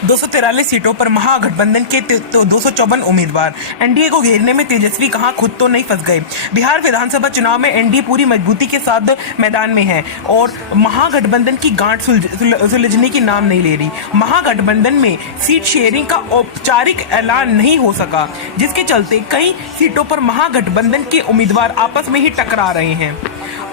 243 सीटों पर महागठबंधन के 254 उम्मीदवार। एनडीए को घेरने में तेजस्वी कहां खुद तो नहीं फंस गए। बिहार विधानसभा चुनाव में एनडीए पूरी मजबूती के साथ मैदान में है और महागठबंधन की गांठ सुलझने की नाम नहीं ले रही। महागठबंधन में सीट शेयरिंग का औपचारिक ऐलान नहीं हो सका, जिसके चलते कई सीटों पर महागठबंधन के उम्मीदवार आपस में ही टकरा रहे हैं।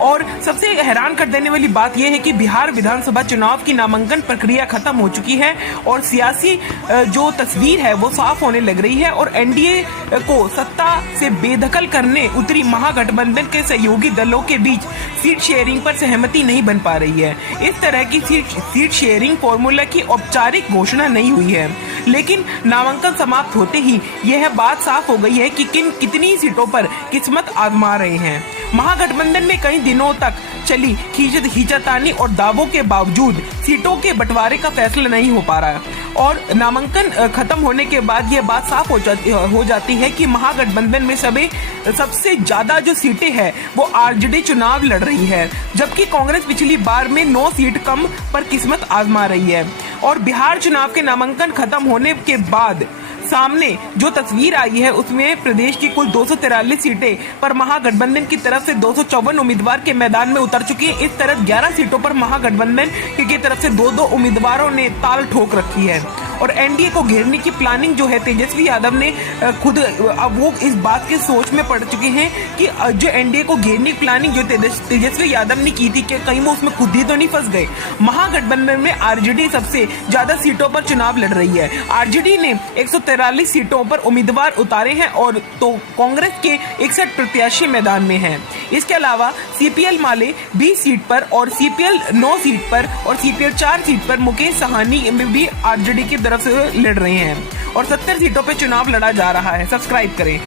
और सबसे हैरान कर देने वाली बात यह है कि बिहार विधानसभा चुनाव की नामांकन प्रक्रिया खत्म हो चुकी है और सियासी जो तस्वीर है वो साफ होने लग रही है और एनडीए को सत्ता से बेदखल करने उतरी महागठबंधन के सहयोगी दलों के बीच सीट शेयरिंग पर सहमति नहीं बन पा रही है। इस तरह की सीट शेयरिंग फॉर्मूला की औपचारिक घोषणा नहीं हुई है, लेकिन नामांकन समाप्त होते ही यह बात साफ हो गई है कि कितनी सीटों पर किस्मत आजमा रहे हैं। महागठबंधन में कई दिनों तक चली खींचातानी और दावों के बावजूद सीटों के बंटवारे का फैसला नहीं हो पा रहा है और नामांकन खत्म होने के बाद यह बात साफ हो जाती है कि महागठबंधन में सबसे ज्यादा जो सीटें हैं वो आरजेडी चुनाव लड़ रही है, जबकि कांग्रेस पिछली बार में 9 सीट कम पर किस्मत आजमा रही है। और बिहार चुनाव के नामांकन खत्म होने के बाद सामने जो तस्वीर आई है उसमें प्रदेश की कुल 243 सीटें पर महागठबंधन की तरफ से 254 उम्मीदवार के मैदान में उतर चुकी है। इस तरह 11 सीटों पर महागठबंधन की तरफ से 2-2 उम्मीदवारों ने ताल ठोक रखी है और एनडीए को घेरने की प्लानिंग जो है तेजस्वी यादव ने खुद अब वो इस बात के सोच में पड़ चुके हैं कि जो एनडीए को घेरने की प्लानिंग जो तेजस्वी यादव ने की थी कि कहीं वो उसमें खुद ही तो नहीं फंस गए। महागठबंधन में आरजेडी सबसे ज्यादा सीटों पर चुनाव लड़ रही है। आरजेडी ने 143 सीटों पर उम्मीदवार उतारे हैं और तो कांग्रेस के 61 प्रत्याशी मैदान में हैं। इसके अलावा सीपीएल माले 20 सीट पर और सीपीएल 9 सीट पर और सीपीएल 4 सीट पर मुकेश साहनी में भी आरजेडी की तरफ से लड़ रहे हैं और 70 सीटों पर चुनाव लड़ा जा रहा है। सब्सक्राइब करें।